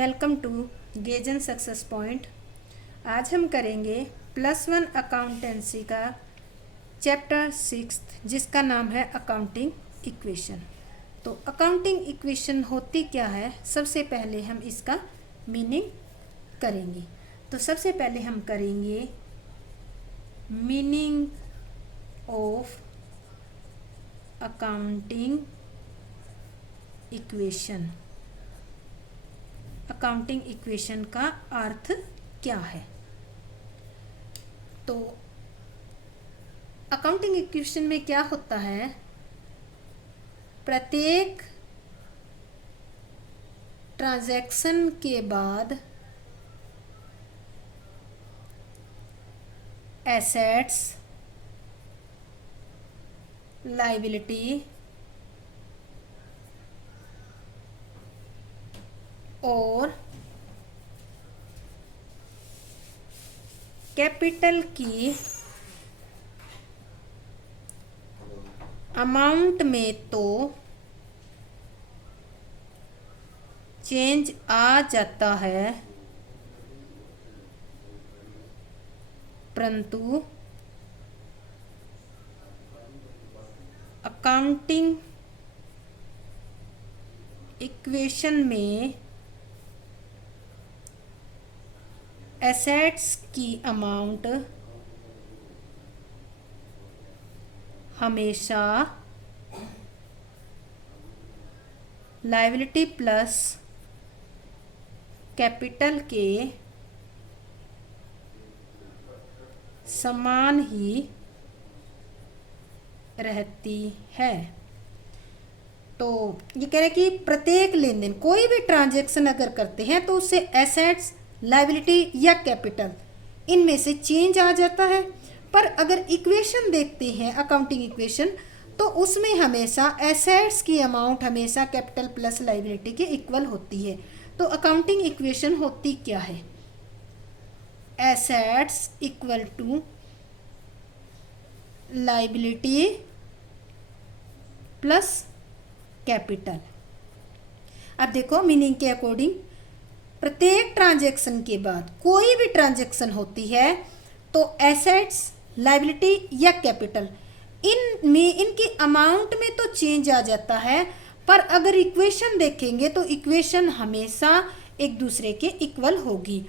Welcome to गेजन success point. आज हम करेंगे +1 अकाउंटेंसी का चैप्टर 6 जिसका नाम है अकाउंटिंग इक्वेशन। तो अकाउंटिंग इक्वेशन होती क्या है, सबसे पहले हम इसका मीनिंग करेंगे। तो सबसे पहले हम करेंगे meaning of accounting equation. Accounting equation का अर्थ क्या है? तो अकाउंटिंग इक्वेशन में क्या होता है, प्रत्येक ट्रांजैक्शन के बाद एसेट्स, लायबिलिटी और कैपिटल की अमाउंट में तो चेंज आ जाता है, परंतु अकाउंटिंग इक्वेशन में एसेट्स की अमाउंट हमेशा लायबिलिटी प्लस कैपिटल के समान ही रहती है। तो ये कह रहे हैं कि प्रत्येक लेन देन, कोई भी ट्रांजैक्शन अगर करते हैं तो उससे एसेट्स, लायबिलिटी या कैपिटल इनमें से चेंज आ जाता है। पर अगर इक्वेशन देखते हैं अकाउंटिंग इक्वेशन, तो उसमें हमेशा एसेट्स की अमाउंट हमेशा कैपिटल प्लस लायबिलिटी के इक्वल होती है। तो अकाउंटिंग इक्वेशन होती क्या है? Assets equal to liability plus capital. अब देखो मीनिंग के अकॉर्डिंग, प्रत्येक ट्रांजैक्शन के बाद कोई भी ट्रांजैक्शन होती है तो एसेट्स, लायबिलिटी या कैपिटल इनमें इनकी अमाउंट में तो चेंज आ जाता है, पर अगर इक्वेशन देखेंगे तो इक्वेशन हमेशा एक दूसरे के इक्वल होगी।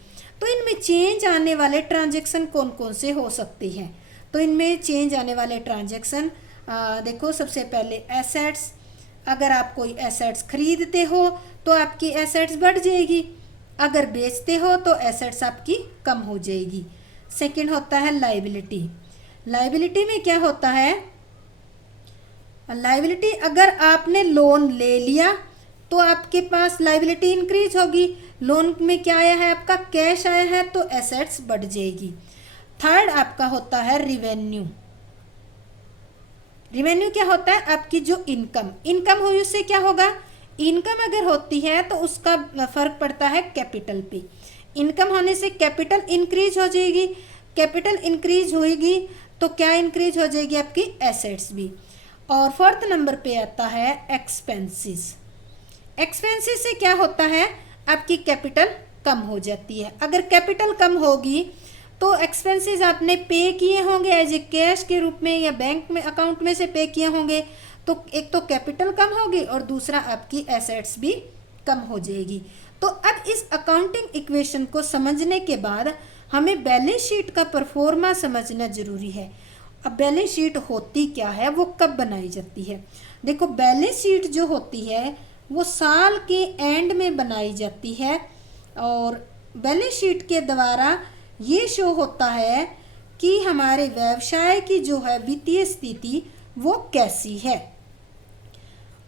तो इनमें चेंज आने वाले ट्रांजैक्शन कौन कौन से हो सकते हैं? तो इनमें चेंज आने वाले ट्रांजैक्शन देखो, सबसे पहले एसेट्स। अगर आप कोई एसेट्स खरीदते हो तो आपकी एसेट्स बढ़ जाएगी, अगर बेचते हो तो एसेट्स आपकी कम हो जाएगी। सेकंड होता है लायबिलिटी। लायबिलिटी में क्या होता है, लायबिलिटी अगर आपने लोन ले लिया तो आपके पास लायबिलिटी इंक्रीज होगी। लोन में क्या आया है, आपका कैश आया है, तो एसेट्स बढ़ जाएगी। थर्ड आपका होता है रिवेन्यू। रिवेन्यू क्या होता है, आपकी जो इनकम हुई उससे क्या होगा, इनकम अगर होती है तो उसका फर्क पड़ता है कैपिटल पे। इनकम होने से कैपिटल इंक्रीज हो जाएगी, कैपिटल इंक्रीज होएगी तो क्या इंक्रीज हो जाएगी, आपकी एसेट्स भी। और फोर्थ नंबर पे आता है एक्सपेंसेस। एक्सपेंसेस से क्या होता है, आपकी कैपिटल कम हो जाती है। अगर कैपिटल कम होगी तो एक्सपेंसेस आपने पे किए होंगे एज ए कैश के रूप में या बैंक में अकाउंट में से पे किए होंगे, तो एक तो कैपिटल कम होगी और दूसरा आपकी एसेट्स भी कम हो जाएगी। तो अब इस अकाउंटिंग इक्वेशन को समझने के बाद हमें बैलेंस शीट का परफॉर्मा समझना जरूरी है। अब बैलेंस शीट होती क्या है, वो कब बनाई जाती है? देखो, बैलेंस शीट जो होती है वो साल के एंड में बनाई जाती है और बैलेंस शीट के द्वारा ये शो होता है कि हमारे व्यवसाय की जो है वित्तीय स्थिति वो कैसी है।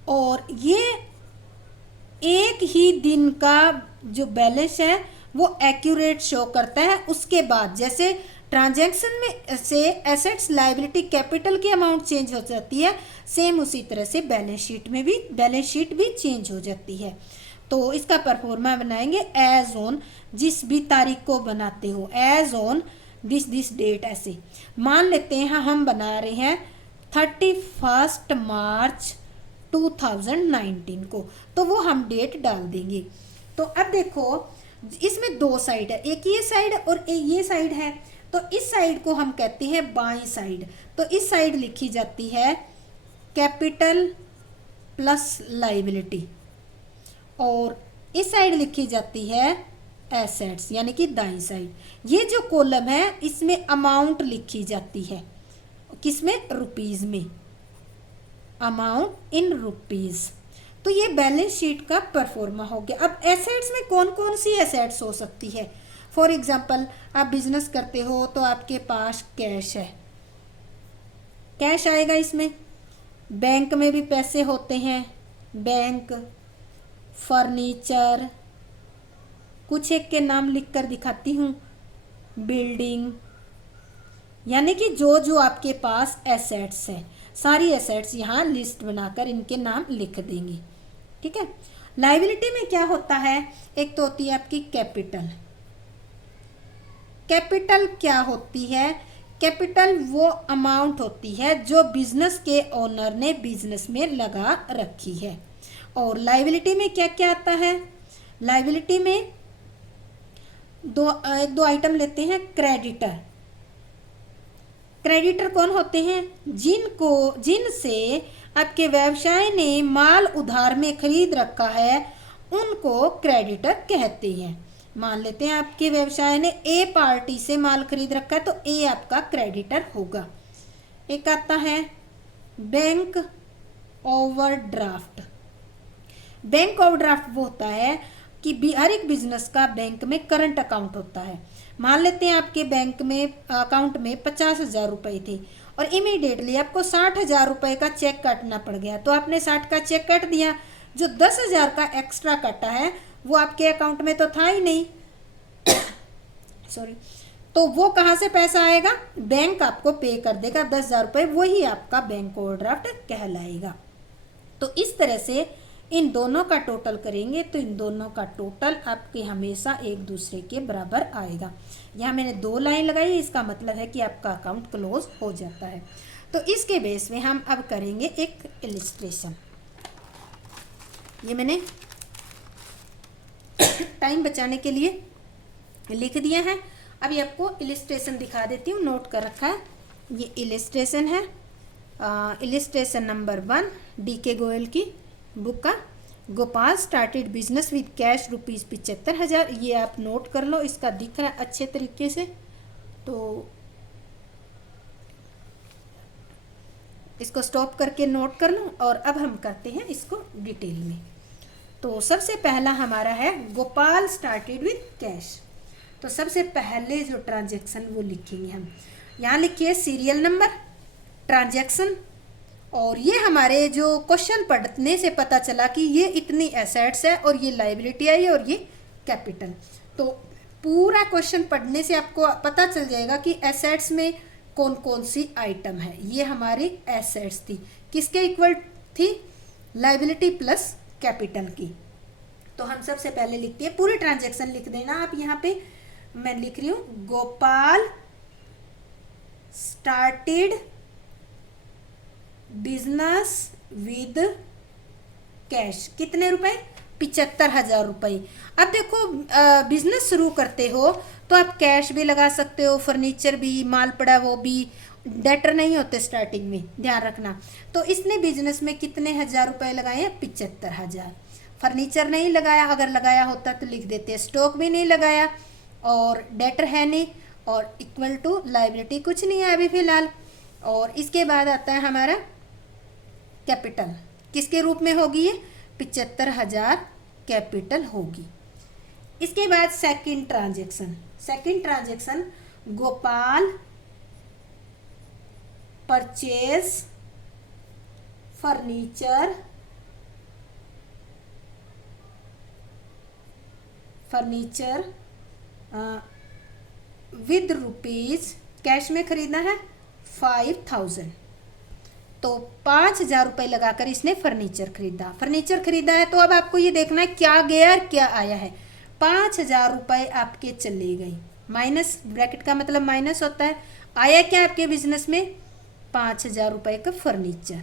और ये एक ही दिन का जो बैलेंस है वो एक्यूरेट शो करता है। उसके बाद जैसे ट्रांजैक्शन में से एसेट्स, लायबिलिटी, कैपिटल की अमाउंट चेंज हो जाती है, सेम उसी तरह से बैलेंस शीट भी चेंज हो जाती है। तो इसका परफॉर्मा बनाएंगे एज ऑन, जिस भी तारीख को बनाते हो, एज ऑन दिस डेट। ऐसे मान लेते हैं हम बना रहे हैं 31 मार्च 2019 को, तो वो हम डेट डाल देंगे। तो अब देखो इसमें दो साइड है, एक ये साइड और एक ये साइड है। तो इस साइड को हम कहते हैं बाईं साइड। तो इस साइड लिखी जाती है कैपिटल प्लस लाइबिलिटी और इस साइड लिखी जाती है एसेट्स यानी कि दाईं साइड। ये जो कॉलम है इसमें अमाउंट लिखी जाती है, किसमें, रुपीज में, अमाउंट इन रुपीज। तो ये बैलेंस शीट का परफॉर्मा हो गया। अब एसेट्स में कौन कौन सी एसेट्स हो सकती है? फॉर एग्जाम्पल आप बिजनेस करते हो तो आपके पास कैश है, कैश आएगा इसमें। बैंक में भी पैसे होते हैं, बैंक, फर्नीचर, कुछ एक के नाम लिख कर दिखाती हूँ, बिल्डिंग, यानी कि जो जो आपके पास एसेट्स है सारी एसेट्स यहाँ लिस्ट बनाकर इनके नाम लिख देंगे। ठीक है। लायबिलिटी में क्या होता है? एक तो होती है आपकी कैपिटल। कैपिटल क्या होती है? कैपिटल वो अमाउंट होती है जो बिजनेस के ओनर ने बिजनेस में लगा रखी है। और लायबिलिटी में क्या क्या आता है? लायबिलिटी में एक दो आइटम लेते हैं। क्रेडिटर, क्रेडिटर कौन होते हैं? जिनसे आपके व्यवसाय ने माल उधार में खरीद रखा है उनको क्रेडिटर कहते हैं। मान लेते हैं आपके व्यवसाय ने ए पार्टी से माल खरीद रखा है तो ए आपका क्रेडिटर होगा। एक आता है बैंक ओवरड्राफ्ट। बैंक ओवरड्राफ्ट वो होता है कि हर एक बिजनेस का बैंक में करंट अकाउंट होता है। मान लेते हैं आपके बैंक में अकाउंट में 50,000 रुपये थे और इमीडिएटली आपको 60,000 रुपये का चेक काटना पड़ गया। तो आपने 60 का चेक काट दिया, जो 10,000 का एक्स्ट्रा काटा है वो आपके अकाउंट में तो था ही नहीं सॉरी। तो वो कहाँ से पैसा आएगा? बैंक आपको पे कर देगा 10,000 रुपये, वही आपका बैंक ओवरड्राफ्ट कहलाएगा। तो इस तरह से इन दोनों का टोटल करेंगे तो इन दोनों का टोटल आपके हमेशा एक दूसरे के बराबर आएगा। यहाँ मैंने 2 लाइन लगाई, इसका मतलब है कि आपका अकाउंट क्लोज हो जाता है। तो इसके बेस में हम अब करेंगे एक इलिस्ट्रेशन। ये मैंने टाइम बचाने के लिए लिख दिया है। अभी आपको इलिस्ट्रेशन दिखा देती हूँ, नोट कर रखा है। ये इलिस्ट्रेशन है, इलिस्ट्रेशन नंबर 1 DK गोयल की बुक का। Gopal started business with cash ₹75,000। ये आप नोट कर लो, इसका दिख रहा है अच्छे तरीके से। तो इसको स्टॉप करके नोट कर लो और अब हम करते हैं इसको डिटेल में। तो सबसे पहला हमारा है गोपाल स्टार्टेड विद कैश। तो सबसे पहले जो ट्रांजैक्शन वो लिखेंगे हम। यहाँ लिखिए सीरियल नंबर, ट्रांजैक्शन, और ये हमारे जो क्वेश्चन पढ़ने से पता चला कि ये इतनी एसेट्स है और ये लायबिलिटी आई और ये कैपिटल। तो पूरा क्वेश्चन पढ़ने से आपको पता चल जाएगा कि एसेट्स में कौन कौन सी आइटम है। ये हमारी एसेट्स थी, किसके इक्वल थी? लायबिलिटी प्लस कैपिटल की। तो हम सबसे पहले लिखते हैं, पूरी ट्रांजैक्शन लिख देना आप। यहाँ पे मैं लिख रही हूँ Gopal started business with cash. कितने रुपए? 75,000 रुपये। अब देखो बिजनेस शुरू करते हो तो आप कैश भी लगा सकते हो, फर्नीचर भी, माल पड़ा वो भी, डेटर नहीं होते स्टार्टिंग में, ध्यान रखना। तो इसने बिजनेस में कितने हजार रुपए लगाए हैं? 75,000। फर्नीचर नहीं लगाया, अगर लगाया होता तो लिख देते। स्टॉक भी नहीं लगाया और डेटर है नहीं, और इक्वल टू लायबिलिटी कुछ नहीं है अभी फिलहाल। और इसके बाद आता है हमारा कैपिटल। किसके रूप में होगी ये? 75,000 कैपिटल होगी। इसके बाद second transaction. Second transaction Gopal purchase furniture with rupees, cash में खरीदना है 5,000। तो 5,000 रुपये लगाकर इसने फर्नीचर खरीदा। फर्नीचर खरीदा है तो अब आपको ये देखना है क्या गया और क्या आया है। 5,000 रुपये आपके चले गए, माइनस, ब्रैकेट का मतलब माइनस होता है। आया क्या आपके बिजनेस में? 5,000 रुपये का फर्नीचर।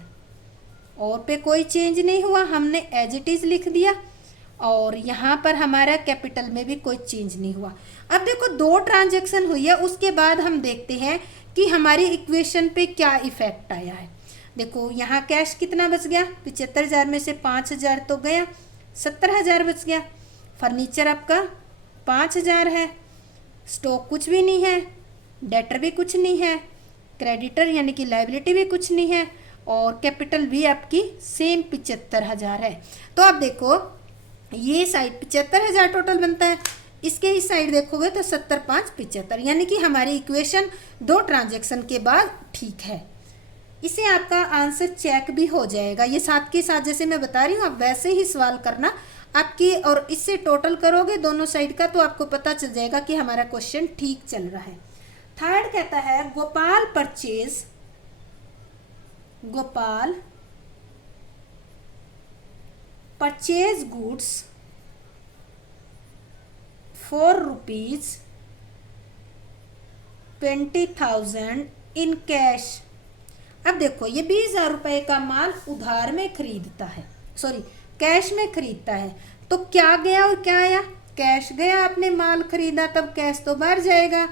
और पे कोई चेंज नहीं हुआ, हमने एज इट इज लिख दिया। और यहाँ पर हमारा कैपिटल में भी कोई चेंज नहीं हुआ। अब देखो 2 ट्रांजैक्शन हुई है, उसके बाद हम देखते हैं कि हमारी इक्वेशन पे क्या इफेक्ट आया है। देखो यहाँ कैश कितना बच गया, 75,000 में से 5,000 तो गया, 70,000 बच गया। फर्नीचर आपका 5,000 है, स्टॉक कुछ भी नहीं है, डेटर भी कुछ नहीं है, क्रेडिटर यानी कि लाइबिलिटी भी कुछ नहीं है, और कैपिटल भी आपकी सेम 75,000 है। तो आप देखो ये साइड 75,000 टोटल बनता है, इसके इस साइड देखोगे तो 70 5 75, यानी कि हमारी इक्वेशन 2 ट्रांजैक्शन के बाद ठीक है। इसे आपका आंसर चेक भी हो जाएगा, ये साथ के साथ जैसे मैं बता रही हूँ आप वैसे ही सवाल करना आपकी, और इससे टोटल करोगे दोनों साइड का तो आपको पता चल जाएगा कि हमारा क्वेश्चन ठीक चल रहा है। थर्ड कहता है Gopal purchase goods for ₹20,000 in cash. अब देखो ये 20,000 रुपये का माल उधार में खरीदता है, सॉरी कैश में खरीदता है, तो क्या गया और क्या आया, कैश गया, आपने माल खरीदा तब कैश तो बाहर जाएगा,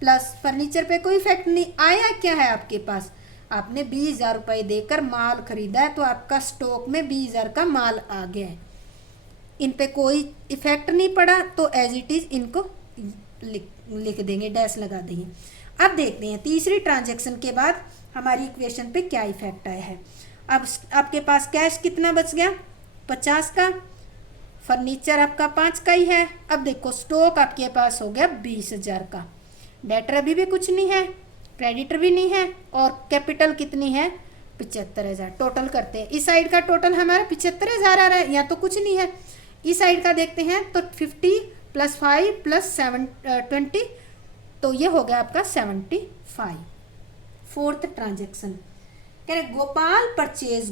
प्लस फर्नीचर पे कोई इफेक्ट नहीं आया। क्या है आपके पास, आपने 20,000 रुपये देकर माल खरीदा है तो आपका स्टॉक में 20,000 का माल आ गया है, इन पे कोई इफेक्ट नहीं पड़ा, तो एज इट इज इनको लिख देंगे, डैश लगा देंगे। अब देखते हैं तीसरी ट्रांजैक्शन के बाद हमारी इक्वेशन पे क्या इफेक्ट आया है। अब आपके पास कैश कितना बच गया, 50 का, फर्नीचर आपका 5 का ही है। अब देखो स्टॉक आपके पास हो गया 20,000 का, डेटर अभी भी कुछ नहीं है, क्रेडिटर भी नहीं है, और कैपिटल कितनी है 75,000। टोटल करते हैं, इस साइड का टोटल हमारा 75,000 आ रहा है, या तो कुछ नहीं है। इस साइड का देखते हैं तो 50 + 5 + 20, तो ये हो गया आपका 75। फोर्थ ट्रांजैक्शन कह रहे Gopal purchase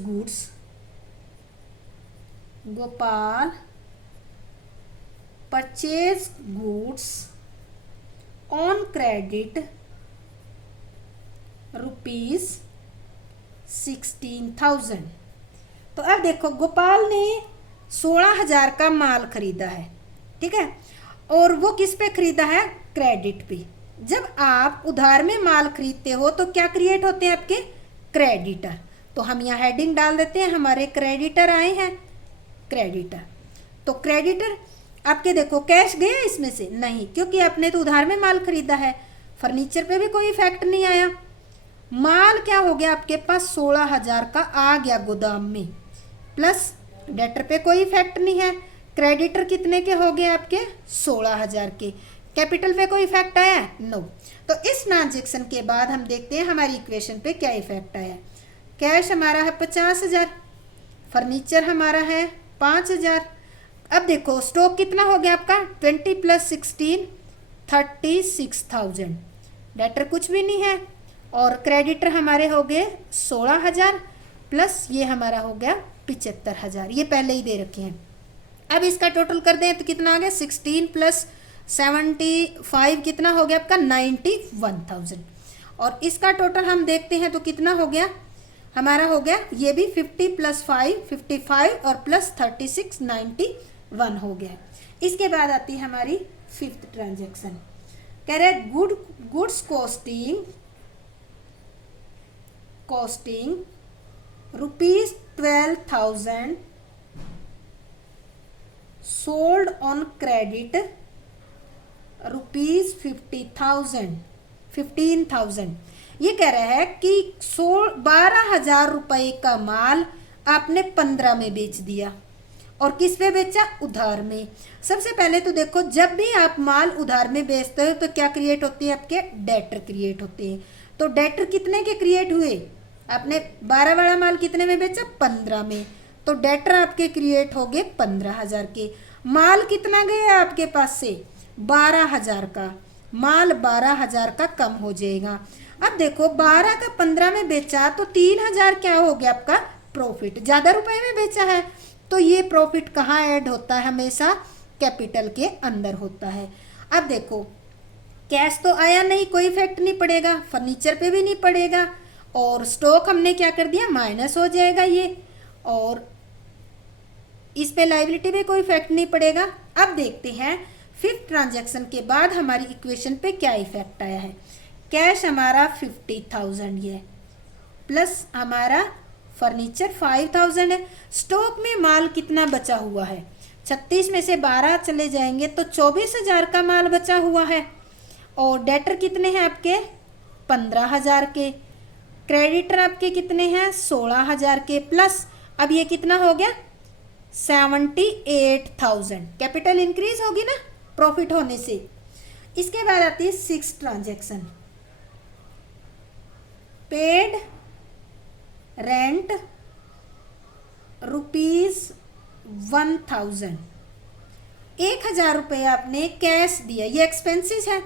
goods on credit ₹16,000। तो अब देखो गोपाल ने 16,000 का माल खरीदा है, ठीक है, और वो किस पे खरीदा है, क्रेडिट पे। जब आप उधार में माल खरीदते हो तो क्या क्रिएट होते हैं आपके, क्रेडिटर। तो हम यहाँ हेडिंग डाल देते हैं, हमारे क्रेडिटर आए हैं, क्रेडिटर। तो क्रेडिटर आपके देखो कैश गया इसमें से नहीं, क्योंकि आपने तो उधार में माल खरीदा है, फर्नीचर पे भी कोई इफेक्ट नहीं आया। माल क्या हो गया आपके पास 16,000 का आ गया गोदाम में, प्लस डेटर पे कोई इफेक्ट नहीं है, क्रेडिटर कितने के हो गए आपके 16,000 के, कैपिटल पे कोई इफेक्ट आया, नो। तो इस ट्रांजैक्शन के बाद हम देखते हैं हमारी इक्वेशन पे क्या इफेक्ट आया। कैश हमारा है 50,000, फर्नीचर हमारा है 5,000। अब देखो स्टॉक कितना हो गया आपका 20 + 16 36,000, डेटर कुछ भी नहीं है, और क्रेडिटर हमारे हो गए 16,000 प्लस ये हमारा हो गया 75,000, ये पहले ही दे रखे हैं। अब इसका टोटल कर दें तो कितना आ गया 16 + 75 कितना हो गया आपका 91,000, और इसका टोटल हम देखते हैं तो कितना हो गया हमारा, हो गया ये भी 50 + 5 55 और प्लस 36 91 हो गया। इसके बाद आती है हमारी फिफ्थ ट्रांजैक्शन, कह रहे goods costing ₹12,000 sold on credit ₹15,000। ये कह रहा है कि 12,000 रुपये का माल आपने 15 में बेच दिया, और किस पे बेचा, उधार में। सबसे पहले तो देखो जब भी आप माल उधार में बेचते हो तो क्या क्रिएट होते हैं आपके, डेटर क्रिएट होते हैं। तो डेटर कितने के क्रिएट हुए, आपने 12 वाला माल कितने में बेचा 15 में, तो डेटर आपके क्रिएट हो गए 15,000 के। माल कितना गया आपके पास से 12,000 का, माल 12,000 का कम हो जाएगा। अब देखो 12 का 15 में बेचा तो 3,000 क्या हो गया आपका प्रॉफिट, ज़्यादा रुपए में बेचा है, तो ये प्रॉफिट कहाँ ऐड होता है, हमेशा कैपिटल के अंदर होता है। अब देखो कैश तो आया नहीं, कोई इफेक्ट नहीं पड़ेगा, फर्नीचर पे भी नहीं पड़ेगा, और स्टॉक हमने क्या कर दिया माइनस हो जाएगा ये, और इस पे लायबिलिटी पे कोई इफेक्ट नहीं पड़ेगा। अब देखते हैं फिफ्थ ट्रांजैक्शन के बाद हमारी इक्वेशन पे क्या इफेक्ट आया है। कैश हमारा 50,000 ये प्लस हमारा फर्नीचर 5,000 है। स्टॉक में माल कितना बचा हुआ है, 36 में से 12 चले जाएंगे तो 24,000 का माल बचा हुआ है। और डेटर कितने हैं आपके, 15,000 के। क्रेडिटर आपके कितने हैं, 16,000 के। प्लस अब ये कितना हो गया, 78,000। कैपिटल इंक्रीज होगी ना प्रॉफिट होने से। इसके बाद आती है सिक्स ट्रांजैक्शन, पेड रेंट ₹1,000। 1,000 रुपये आपने कैश दिया, ये एक्सपेंसेस है।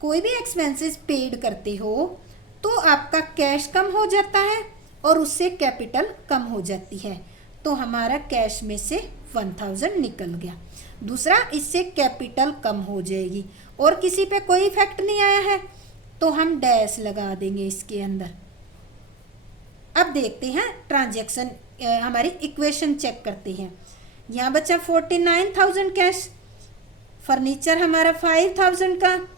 कोई भी एक्सपेंसेस पेड करते हो तो आपका कैश कम हो जाता है और उससे कैपिटल कम हो जाती है। तो हमारा कैश में से 1,000 निकल गया। दूसरा, इससे कैपिटल कम हो जाएगी और किसी पे कोई इफेक्ट नहीं आया है तो हम डैश लगा देंगे इसके अंदर। अब देखते हैं ट्रांजैक्शन, हमारी इक्वेशन चेक करते हैं। यहाँ बचा 49,000 कैश, फर्नीचर हमारा 5,000 का,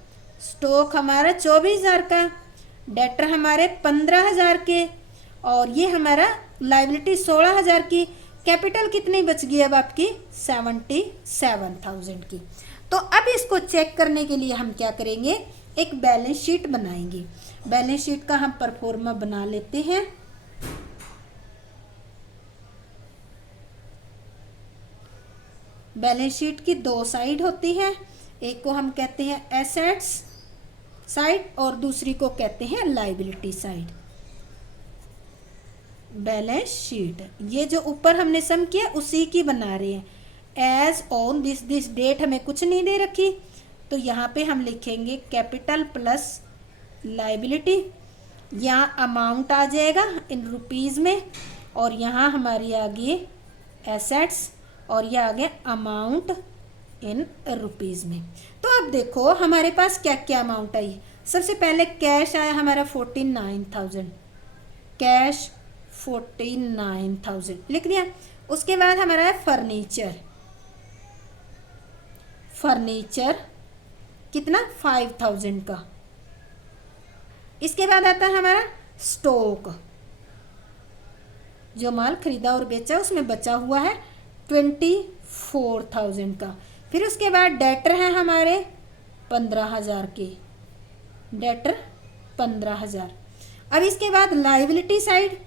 स्टॉक हमारा 24,000 का, डेटर हमारे 15,000 के, और ये हमारा लायबिलिटी 16,000 की। कैपिटल कितनी बच गई अब आपकी, 77,000 की। तो अब इसको चेक करने के लिए हम क्या करेंगे, एक बैलेंस शीट बनाएंगे। बैलेंस शीट का हम परफॉर्मा बना लेते हैं। बैलेंस शीट की दो साइड होती है, एक को हम कहते हैं एसेट्स साइड और दूसरी को कहते हैं लायबिलिटी साइड। बैलेंस शीट ये जो ऊपर हमने सम किया उसी की बना रहे हैं। एज ऑन दिस डेट हमें कुछ नहीं दे रखी, तो यहाँ पे हम लिखेंगे कैपिटल प्लस लायबिलिटी। यहाँ अमाउंट आ जाएगा इन रुपीज़ में, और यहाँ हमारी आ गई एसेट्स, और यह आ गया अमाउंट इन रुपीज़ में। तो अब देखो हमारे पास क्या क्या अमाउंट आई। सबसे पहले कैश आया हमारा 49,000, कैश 49,000 लिख दिया। उसके बाद हमारा है फर्नीचर, फर्नीचर कितना 5,000 का। इसके बाद आता है हमारा स्टॉक, जो माल खरीदा और बेचा उसमें बचा हुआ है 24,000 का। फिर उसके बाद डेटर है हमारे 15,000 के, डेटर 15,000। अब इसके बाद लायबिलिटी साइड,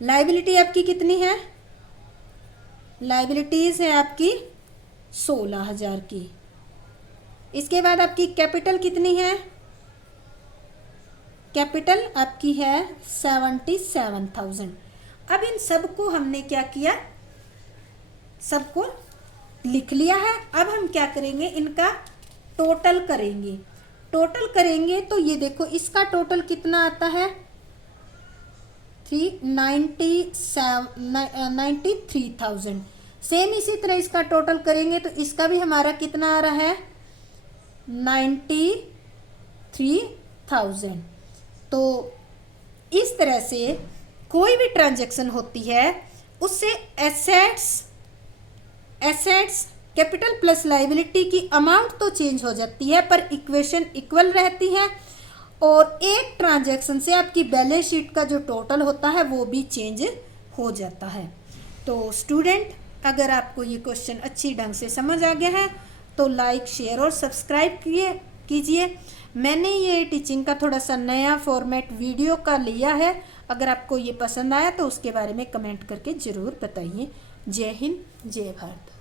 लायबिलिटी आपकी कितनी है, लायबिलिटीज है आपकी 16,000 की। इसके बाद आपकी कैपिटल कितनी है, कैपिटल आपकी है 77,000। अब इन सबको हमने क्या किया, सबको लिख लिया है। अब हम क्या करेंगे, इनका टोटल करेंगे। टोटल करेंगे तो ये देखो इसका टोटल कितना आता है 93,000। सेम इसी तरह इसका टोटल करेंगे तो इसका भी हमारा कितना आ रहा है 93,000। तो इस तरह से कोई भी ट्रांजैक्शन होती है उससे एसेट्स कैपिटल प्लस लायबिलिटी की अमाउंट तो चेंज हो जाती है पर इक्वेशन इक्वल रहती है, और एक ट्रांजैक्शन से आपकी बैलेंस शीट का जो टोटल होता है वो भी चेंज हो जाता है। तो स्टूडेंट, अगर आपको ये क्वेश्चन अच्छी ढंग से समझ आ गया है तो लाइक शेयर और सब्सक्राइब कीजिए। मैंने ये टीचिंग का थोड़ा सा नया फॉर्मेट वीडियो का लिया है। अगर आपको ये पसंद आया तो उसके बारे में कमेंट करके ज़रूर बताइए। जय हिंद, जय भारत।